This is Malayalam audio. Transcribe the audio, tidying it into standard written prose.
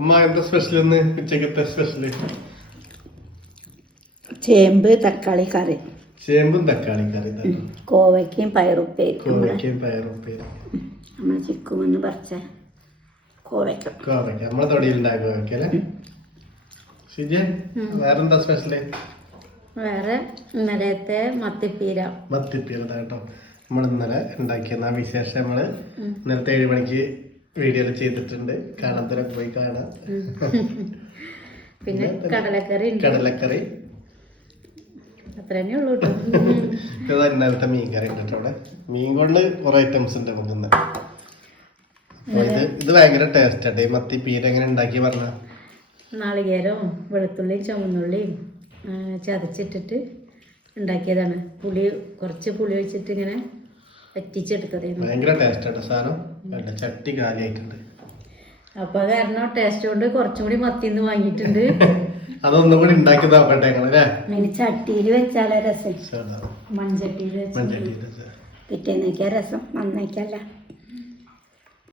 അമ്മ എന്താ സ്പെഷ്യൽ ഇന്ന് ഉച്ചക്കത്തെ സ്പെഷ്യല്? ചേമ്പ് തക്കാളി കറി. ചേമ്പും തക്കാളി കറി. കോവയ്ക്കയും പയറുപ്പേരി. കോവയ്ക്കയും പയറുപ്പേരി. നമ്മൾ ചിക്കുമെന്ന് പറിച്ച കോവയ്ക്ക. കോവയ്ക്ക നമ്മളെ തൊടിയിലുണ്ടായ കോവയ്ക്ക അല്ലേ? ഷിജ വേറെന്താ സ്പെഷ്യല്? വേറെ ഇന്നലത്തെ മത്തിപ്പീര. മത്തിപ്പീര കേട്ടോ. നമ്മൾ ഇന്നലെ ഉണ്ടാക്കിയ വിശേഷം നമ്മള് ഇന്നലത്തെ 7 മണിക്ക് വീഡിയോ ചെയ്തിട്ടുണ്ട്. കാണാത്തവരൊക്കെ പോയി കാണാം. പിന്നെ കടലക്കറി. കടലക്കറി അത്ര തന്നെ ഉള്ളൂ കേട്ടോ. ഇന്നലത്തെ മീൻ കറി ഉണ്ട് കേട്ടോ. അവിടെ മീൻ കൊണ്ട് കുറെ ഐറ്റംസ് ഉണ്ട് നമുക്ക്. അപ്പൊ ഇത് ഭയങ്കര ടേസ്റ്റ് ആട്ടെ. മത്തിപ്പീര എങ്ങനെ ഉണ്ടാക്കി പറഞ്ഞ? നാളികേരവും വെളുത്തുള്ളിയും ചുമന്നുള്ളിയും ചതച്ചിട്ടിട്ട് ഉണ്ടാക്കിയതാണ്. കുറച്ച് പുളി ഒഴിച്ചിട്ട് ഇങ്ങനെ പറ്റിച്ചെടുത്തത്. ഭയങ്കര ടേസ്റ്റ് ആട്ടോ സാധനം. ചട്ടി കാലിയായിട്ടുണ്ട്. അപ്പൊ കാരണം ടേസ്റ്റ് കൊണ്ട് കുറച്ചും കൂടി മത്തിന്ന് വാങ്ങിയിട്ടുണ്ട്. അതൊന്നും കൂടി ഉണ്ടാക്കി നോക്കട്ടെ അല്ലേ? അതിന് ചട്ടിയിൽ വെച്ചാലേ രസം. മൺചട്ടിയിൽ വെച്ചാൽ പിറ്റേന്നേക്കാ രസം, നന്നേക്കല്ല.